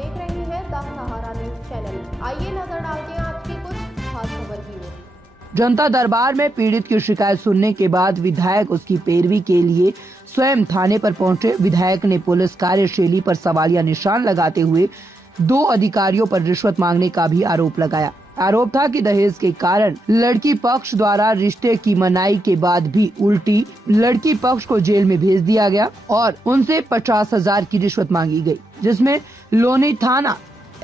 देख रहे हैं द सहारा न्यूज चैनल। आइए नजर डालते हैं आज की कुछ खास खबर की ओर। जनता दरबार में पीड़ित की शिकायत सुनने के बाद विधायक उसकी पैरवी के लिए स्वयं थाने पर पहुंचे। विधायक ने पुलिस कार्यशैली पर सवालिया निशान लगाते हुए 2 अधिकारियों पर रिश्वत मांगने का भी आरोप लगाया। आरोप था कि दहेज के कारण लड़की पक्ष द्वारा रिश्ते की मनाई के बाद भी उल्टी लड़की पक्ष को जेल में भेज दिया गया और उनसे 50,000 की रिश्वत मांगी गई, जिसमें लोनी थाना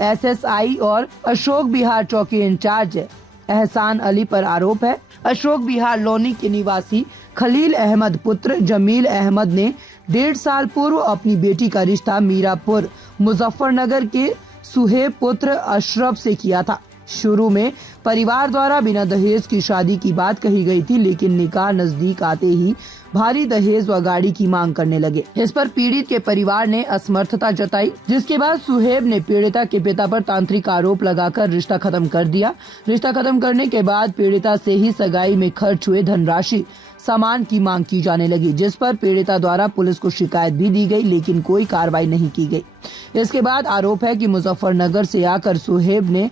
एसएसआई और अशोक विहार चौकी इंचार्ज एहसान अली पर आरोप है। अशोक विहार लोनी के निवासी खलील अहमद पुत्र जमील अहमद ने 1.5 साल पूर्व अपनी बेटी का रिश्ता मीरापुर मुजफ्फरनगर के सुहेब पुत्र अशरफ से किया था। शुरू में परिवार द्वारा बिना दहेज की शादी की बात कही गई थी, लेकिन निकाह नजदीक आते ही भारी दहेज व गाड़ी की मांग करने लगे। इस पर पीड़ित के परिवार ने असमर्थता जताई, जिसके बाद सुहेब ने पीड़िता के पिता पर तांत्रिक आरोप लगाकर रिश्ता खत्म कर दिया। रिश्ता खत्म करने के बाद पीड़िता से ही सगाई में खर्च हुए धनराशि सामान की मांग की जाने लगी, जिस पर पीड़िता द्वारा पुलिस को शिकायत भी दी गई, लेकिन कोई कार्रवाई नहीं की गई। इसके बाद आरोप है कि मुजफ्फरनगर से आकर सुहेब ने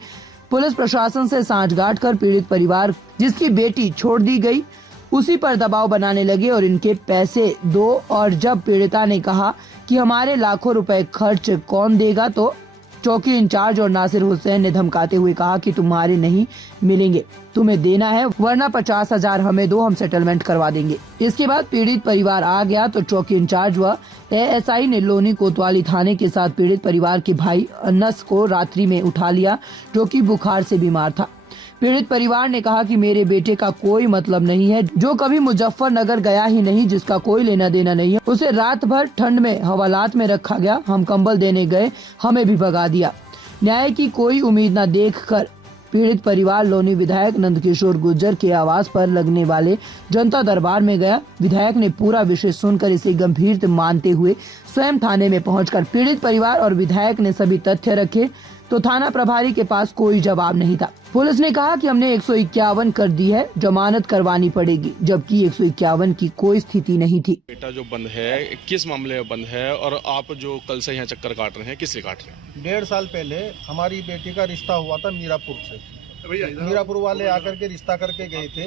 पुलिस प्रशासन से सांठगांठ कर पीड़ित परिवार जिसकी बेटी छोड़ दी गई उसी पर दबाव बनाने लगे और इनके पैसे दो। और जब पीड़िता ने कहा कि हमारे लाखों रुपए खर्च कौन देगा, तो चौकी इंचार्ज और नासिर हुसैन ने धमकाते हुए कहा कि तुम्हारे नहीं मिलेंगे, तुम्हें देना है, वरना 50,000 हमें दो, हम सेटलमेंट करवा देंगे। इसके बाद पीड़ित परिवार आ गया तो चौकी इंचार्ज व एएसआई ने लोनी कोतवाली थाने के साथ पीड़ित परिवार के भाई अनस को रात्रि में उठा लिया, जो कि बुखार से बीमार था। पीड़ित परिवार ने कहा कि मेरे बेटे का कोई मतलब नहीं है, जो कभी मुजफ्फरनगर गया ही नहीं, जिसका कोई लेना देना नहीं है, उसे रात भर ठंड में हवालात में रखा गया, हम कंबल देने गए, हमें भी भगा दिया। न्याय की कोई उम्मीद न देखकर पीड़ित परिवार लोनी विधायक नंदकिशोर गुर्जर के आवास पर लगने वाले जनता दरबार में गया। विधायक ने पूरा विषय सुनकर इसे गंभीर मानते हुए स्वयं थाने में पहुंचकर पीड़ित परिवार और विधायक ने सभी तथ्य रखे तो थाना प्रभारी के पास कोई जवाब नहीं था। पुलिस ने कहा कि हमने 151 कर दी है, जमानत करवानी पड़ेगी, जबकि 151 की कोई स्थिति नहीं थी। बेटा जो बंद है, किस मामले में बंद है और आप जो कल से यहाँ चक्कर काट रहे हैं, किससे काट रहे हैं? 1.5 साल पहले हमारी बेटी का रिश्ता हुआ था मीरापुर से। मीरापुर वाले आकर के रिश्ता करके गए थे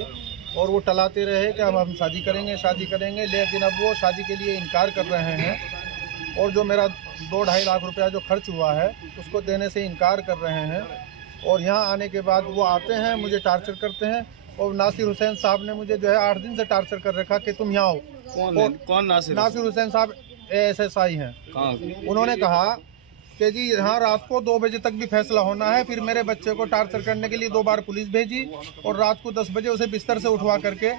और वो टलाते रहे कि हम शादी करेंगे, लेकिन अब वो शादी के लिए इनकार कर रहे हैं और जो मेरा 2-2.5 लाख रुपया जो खर्च हुआ है उसको देने से इनकार कर रहे हैं। और यहाँ आने के बाद वो आते हैं, मुझे टार्चर करते हैं और नासिर हुसैन साहब ने मुझे जो है 8 दिन से टार्चर कर रखा कि तुम यहाँ आओ। कौन नासिर हुसैन साहब एएसआई हैं। उन्होंने कहा कि जी यहाँ रात को 2 बजे तक भी फैसला होना है। फिर मेरे बच्चे को टार्चर करने के लिए 2 बार पुलिस भेजी और रात को 10 बजे उसे बिस्तर से उठवा करके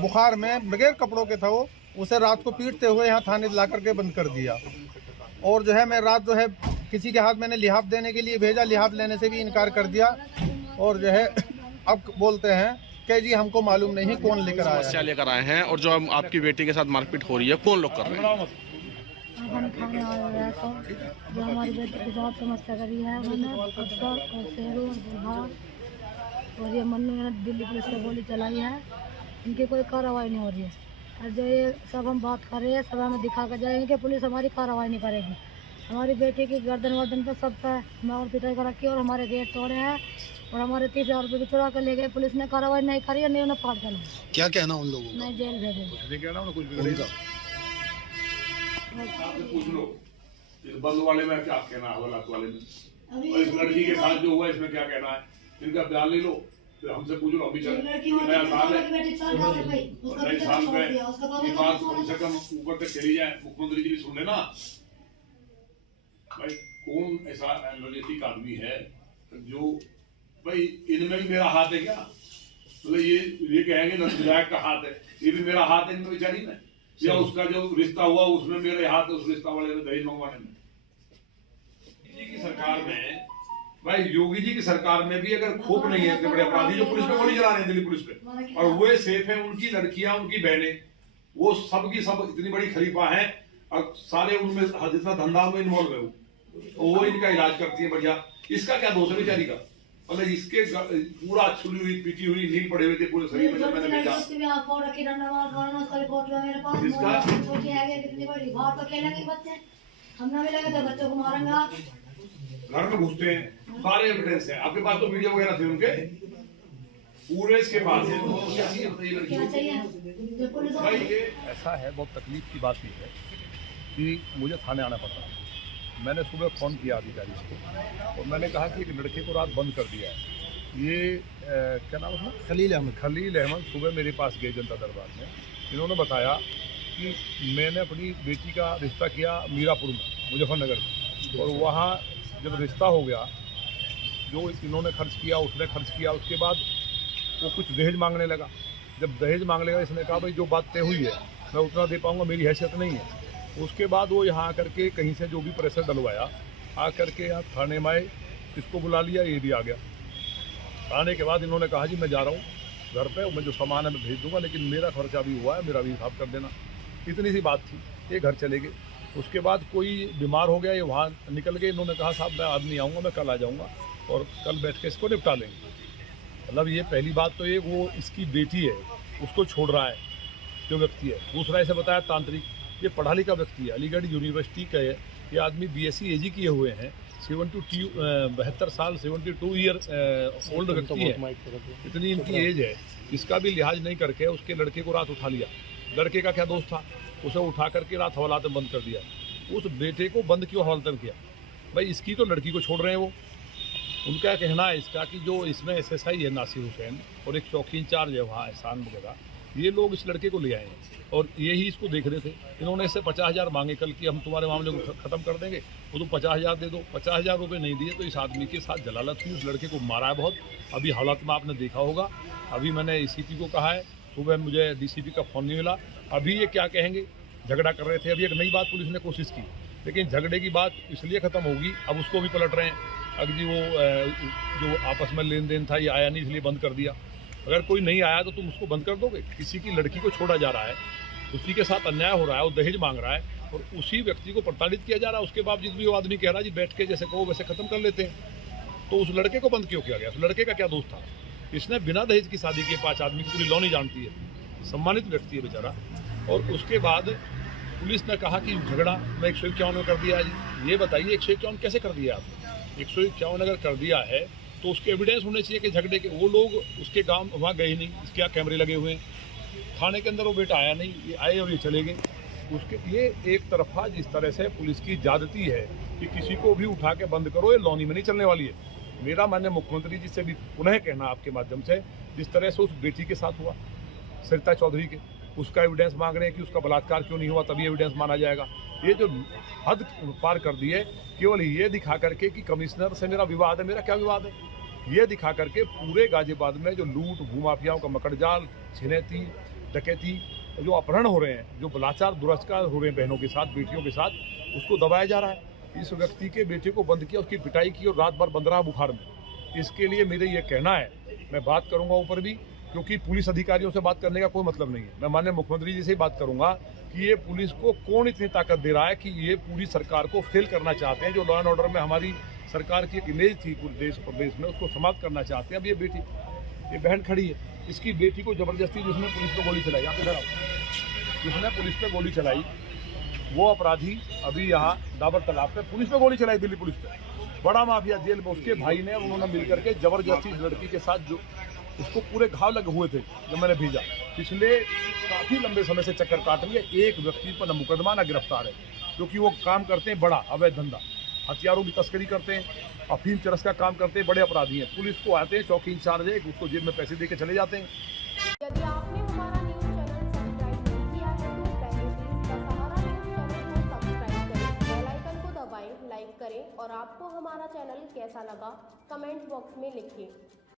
बुखार में बगैर कपड़ों के था वो, उसे रात को पीटते हुए यहाँ थाने ला करके बंद कर दिया। और जो है मैं रात जो है किसी के हाथ मैंने लिहाफ देने के लिए भेजा, लिहाफ लेने से भी इनकार कर दिया। और जो है अब बोलते हैं कि जी हमको मालूम नहीं कौन लेकर आया समस्या लेकर आए हैं और जो आपकी बेटी के साथ मारपीट हो रही है, कौन लोग कर रहे हैं? हम थाने आए हुए हैं तो जो हमारी बेटी के साथ समस्या करी है मैंने अक्सर और शेरू और बुढ़ा और ये मन्नू ने दिल्ली पुलिस से गोली चलाई है, इनकी कोई कार्रवाई नहीं हो रही है। और जो ये सब हम बात कर रहे हैं सब हमें दिखा कर जाएंगे कि पुलिस हमारी कार्रवाई नहीं करेगी। हमारी बेटी की गर्दन वर्दन पर सब पे मार पिटाई कर रखी है और हमारे गेट तोड़े हैं और हमारे 30,000 रुपये भी चुरा कर ले गए। पुलिस ने कार्रवाई नहीं करी है, नहीं उन्हें फाड़ कर लिया। क्या कहना उन लोगों नहीं जेल भेजे का? पूछ लो इस बंद वाले में क्या कहना है, हवालात वाले में, और इस लड़की के साथ जो हुआ इसमें क्या कहना है, इनका बयान ले लो, फिर हमसे पूछ लो। अभी चल नया साल है, नए साल में ये बात कम से कम ऊपर तक चली जाए, मुख्यमंत्री जी भी सुन लेना। भाई कौन ऐसा राजनीतिक आदमी है जो भाई इनमें भी मेरा हाथ है क्या? मतलब ये कहेंगे ना विधायक का हाथ है, ये भी मेरा हाथ है इनमें बेचारी में, या उसका जो रिश्ता हुआ उसमें मेरे हाथ है, उस रिश्ता वाले में दहेज मंगवाने में। योगी जी की सरकार में, भाई योगी जी की सरकार में भी अगर खोप नहीं है, इतने बड़े अपराधी जो पुलिस पे गोली चला रहे हैं दिल्ली पुलिस पे, और वो सेफ है, उनकी लड़कियां उनकी बहनें वो सब की सब इतनी बड़ी खलीफा है और सारे उनमें जितना धंधा में इन्वॉल्व है वो इनका इलाज करती है बढ़िया। इसका क्या दोष है बेचारी का? मतलब इसके पूरा छुली हुई पीटी हुई नील पड़े हुए थे पूरे शरीर में, जब मैंने भेजा हम ना मिलेंगे तो बच्चों को मारेंगे आप। घर में घुसते हैं, सारे एविडेंस है आपके पास, तो वीडियो वगैरह थे उनके पूरे, इसके बाद है तो क्या चाहिए बताइए लड़की क्या को? चाहिए जो पुलिस भाई ये ऐसा है, बहुत तकलीफ की बात ये है कि मुझे थाने आना पड़ा। मैंने सुबह फ़ोन किया अधिकारी को और मैंने कहा कि एक लड़के को रात बंद कर दिया है। ये क्या नाम है? खलील अहमद। खलील अहमद सुबह मेरे पास गए जनता दरबार में। इन्होंने बताया कि मैंने अपनी बेटी का रिश्ता किया मीरापुर में, मुजफ्फरनगर में, और वहाँ जब रिश्ता हो गया, जो इन्होंने खर्च किया उसने खर्च किया, उसके बाद वो कुछ दहेज मांगने लगा। जब दहेज मांगने लगा, इसने कहा भाई जो बात तय हुई है मैं उतना दे पाऊँगा, मेरी हैसियत नहीं है। उसके बाद वो यहाँ आकर के कहीं से जो भी प्रेशर डलवाया, आकर के यहाँ थाने में आए, इसको बुला लिया, ये भी आ गया। आने के बाद इन्होंने कहा जी मैं जा रहा हूँ घर पे, मैं जो सामान है मैं भेज दूंगा, लेकिन मेरा खर्चा भी हुआ है, मेरा भी हिसाब कर देना। इतनी सी बात थी, ये घर चले गए। उसके बाद कोई बीमार हो गया, ये वहाँ निकल गए। इन्होंने कहा साहब मैं आज नहीं आऊँगा, मैं कल आ जाऊँगा और कल बैठ के इसको निपटा लेंगे। मतलब ये पहली बात तो ये, वो इसकी बेटी है उसको छोड़ रहा है जो व्यक्ति है। दूसरा इसे बताया तांत्रिक, ये पढ़ा लिखा व्यक्ति है, अलीगढ़ यूनिवर्सिटी का है। ये आदमी BSc AG किए हुए हैं, 72 साल 72 ईयर ओल्ड व्यक्ति है, इतनी इनकी एज है। इसका भी लिहाज नहीं करके उसके लड़के को रात उठा लिया। लड़के का क्या दोस्त था, उसे उठा करके रात हवालात में बंद कर दिया। उस बेटे को बंद क्यों हवालात में किया? भाई इसकी तो लड़की को छोड़ रहे हैं वो। उनका कहना है इसका कि जो इसमें SSI है नासिर हुसैन और एक चौकी इंचार्ज है वहाँ एहसान वगैरह, ये लोग इस लड़के को ले आए हैं और यही इसको देख रहे थे। इन्होंने इससे 50,000 मांगे कल कि हम तुम्हारे मामले को ख़त्म कर देंगे, वो तो 50,000 दे दो। 50,000 रुपये नहीं दिए तो इस आदमी के साथ जलालत हुई, उस लड़के को मारा है बहुत। अभी हालात में आपने देखा होगा। अभी मैंने ACP को कहा है, सुबह मुझे DCP का फ़ोन नहीं मिला। अभी ये क्या कहेंगे, झगड़ा कर रहे थे। अभी एक नई बात पुलिस ने कोशिश की, लेकिन झगड़े की बात इसलिए ख़त्म होगी, अब उसको भी पलट रहे हैं। अभी वो जो आपस में लेन देन था ये आया नहीं, इसलिए बंद कर दिया। अगर कोई नहीं आया तो तुम उसको बंद कर दोगे? किसी की लड़की को छोड़ा जा रहा है, उसी के साथ अन्याय हो रहा है, वो दहेज मांग रहा है और उसी व्यक्ति को प्रताड़ित किया जा रहा है। उसके बावजूद भी वो आदमी कह रहा है जी बैठ के जैसे कहो वैसे ख़त्म कर लेते हैं। तो उस लड़के को बंद क्यों किया गया? उस लड़के का क्या दोस्त था? इसने बिना दहेज की शादी किए 5 आदमी की पूरी लॉ नहीं जानती है, सम्मानित व्यक्ति है बेचारा। और उसके बाद पुलिस ने कहा कि झगड़ा मैं 151 में कर दिया है जी। ये बताइए 151 कैसे कर दिया आपने? 151 अगर कर दिया है तो उसके एविडेंस होने चाहिए कि झगड़े के। वो लोग उसके गांव वहाँ गए नहीं, इसके यहाँ कैमरे लगे हुए हैं। थाने के अंदर वो बेटा आया नहीं, ये आए और ये चले गए। उसके ये एक तरफा जिस तरह से पुलिस की ज्यादती है कि किसी को भी उठा के बंद करो, ये लॉनी में नहीं चलने वाली है। मेरा माननीय मुख्यमंत्री जी से भी पुनः कहना आपके माध्यम से, जिस तरह से उस बेटी के साथ हुआ सरिता चौधरी के, उसका एविडेंस मांग रहे हैं कि उसका बलात्कार क्यों नहीं हुआ, तभी एविडेंस माना जाएगा। ये जो हद पार कर दी है, केवल ये दिखा करके कि कमिश्नर से मेरा विवाद है। मेरा क्या विवाद है? ये दिखा करके पूरे गाजियाबाद में जो लूट भूमाफियाओं का मकड़जाल, छिनैती, डकैती, जो अपहरण हो रहे हैं, जो बलात्कार दुराचार हो रहे हैं बहनों के साथ, बेटियों के साथ, उसको दबाया जा रहा है। इस व्यक्ति के बेटे को बंद किया, उसकी पिटाई की और रात भर बंद रहा बुखार में। इसके लिए मेरे ये कहना है, मैं बात करूँगा ऊपर भी, क्योंकि पुलिस अधिकारियों से बात करने का कोई मतलब नहीं है। मैं माननीय मुख्यमंत्री जी से ही बात करूंगा कि ये पुलिस को कौन इतनी ताकत दे रहा है कि ये पूरी सरकार को फेल करना चाहते हैं। जो लॉ एंड ऑर्डर में हमारी सरकार की एक इमेज थी पूरे देश प्रदेश में, उसको समाप्त करना चाहते हैं। अब ये बेटी, ये बहन खड़ी है, इसकी बेटी को जबरदस्ती जिसने पुलिस पे गोली चलाई, आप इधर आओ, जिसने पुलिस पे गोली चलाई वो अपराधी अभी यहाँ डाबर तालाब पे पुलिस पे गोली चलाई, दिल्ली पुलिस पे, बड़ा माफिया जेल में उसके भाई ने, उन्होंने मिलकर के जबरदस्ती लड़की के साथ, जो उसको पूरे घाव लगे हुए थे जब मैंने भेजा, पिछले काफ़ी लंबे समय से चक्कर काट लिए। एक व्यक्ति पर न मुकदमा न गिरफ्तार है, क्योंकि वो काम करते हैं बड़ा अवैध धंधा, हथियारों की तस्करी करते हैं, अफीम चरस का काम करते हैं, बड़े अपराधी हैं। पुलिस को आते हैं, चौकी इंचार्ज है, उसको जेब में पैसे दे के चले जाते हैं। यदि आपने हमारा न्यूज़ चैनल सब्सक्राइब नहीं किया है तो पहले please the Sahara news channel को सब्सक्राइब करें, बेल आइकन को दबाएं, लाइक करें और आपको हमारा चैनल कैसा लगा कमेंट बॉक्स में लिखें।